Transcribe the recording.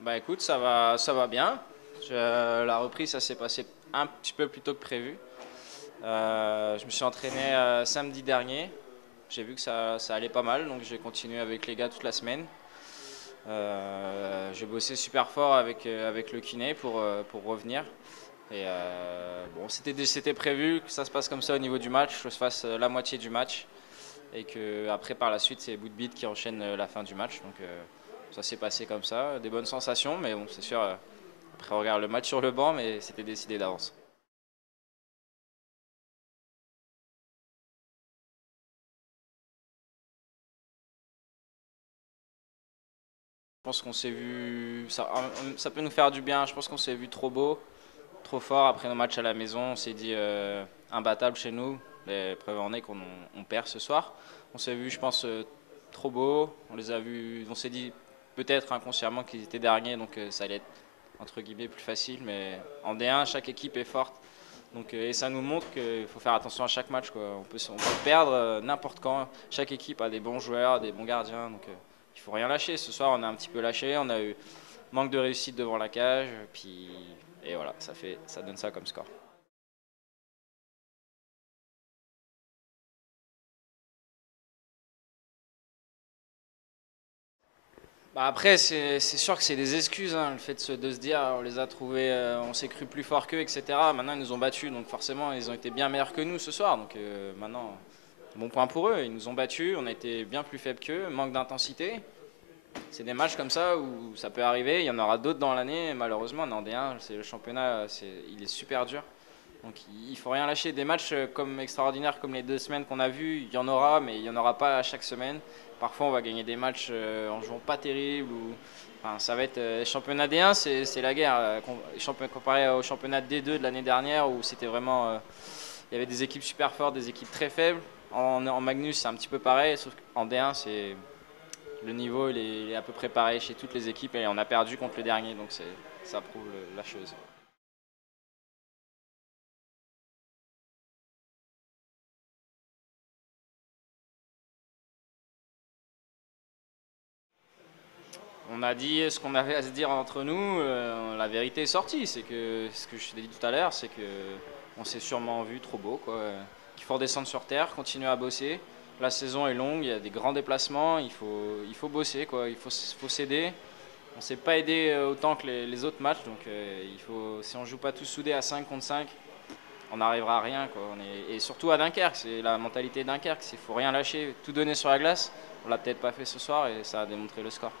Bah écoute, ça va bien. La reprise, ça s'est passé un petit peu plus tôt que prévu. Je me suis entraîné samedi dernier. J'ai vu que ça allait pas mal, donc j'ai continué avec les gars toute la semaine. J'ai bossé super fort avec le kiné pour revenir. Et bon, c'était prévu que ça se passe comme ça au niveau du match, que je fasse la moitié du match. Et que après par la suite c'est bout de beat qui enchaîne la fin du match. Donc ça s'est passé comme ça, des bonnes sensations, mais bon c'est sûr, après on regarde le match sur le banc, mais c'était décidé d'avance. Je pense qu'on s'est vu, ça peut nous faire du bien, je pense qu'on s'est vu trop beau, trop fort après nos matchs à la maison, on s'est dit imbattable chez nous, les preuves en est qu'on on perd ce soir. On s'est vu je pense trop beau, on les a vus, on s'est dit peut-être inconsciemment qu'ils étaient derniers, donc ça allait être entre guillemets plus facile, mais en D1 chaque équipe est forte. Donc, et ça nous montre qu'il faut faire attention à chaque match, quoi. On peut perdre n'importe quand. Chaque équipe a des bons joueurs, des bons gardiens. Donc il faut rien lâcher. Ce soir, on a un petit peu lâché. On a eu manque de réussite devant la cage. Puis, et voilà, ça donne ça comme score. Bah après, c'est sûr que c'est des excuses, hein, le fait de se dire on les a trouvés, on s'est cru plus fort qu'eux, etc. Maintenant, ils nous ont battus, donc forcément, ils ont été bien meilleurs que nous ce soir. Donc maintenant, bon point pour eux. Ils nous ont battus, on a été bien plus faibles qu'eux, manque d'intensité. C'est des matchs comme ça où ça peut arriver. Il y en aura d'autres dans l'année. Malheureusement, en D1, c'est le championnat, il est super dur. Donc il faut rien lâcher. Des matchs comme extraordinaires comme les 2 semaines qu'on a vues, il y en aura, mais il n'y en aura pas à chaque semaine. Parfois, on va gagner des matchs en jouant pas terrible. Enfin, ça va être championnat D1, c'est la guerre. Comparé au championnat D2 de l'année dernière où c'était vraiment, il y avait des équipes super fortes, des équipes très faibles. En Magnus, c'est un petit peu pareil, sauf qu'en D1, le niveau il est à peu près pareil chez toutes les équipes et on a perdu contre le dernier, donc ça prouve la chose. On a dit ce qu'on avait à se dire entre nous. La vérité est sortie. C'est que ce que je t'ai dit tout à l'heure, c'est que on s'est sûrement vu trop beau, quoi. Qu'il faut redescendre sur terre, continuer à bosser. La saison est longue, il y a des grands déplacements. Il faut bosser, quoi. Faut s'aider. On s'est pas aidé autant que les autres matchs, donc si on joue pas tous soudés à 5 contre 5, on n'arrivera à rien, quoi. Et surtout à Dunkerque, c'est la mentalité de Dunkerque. Il faut rien lâcher, tout donner sur la glace. On l'a peut-être pas fait ce soir et ça a démontré le score.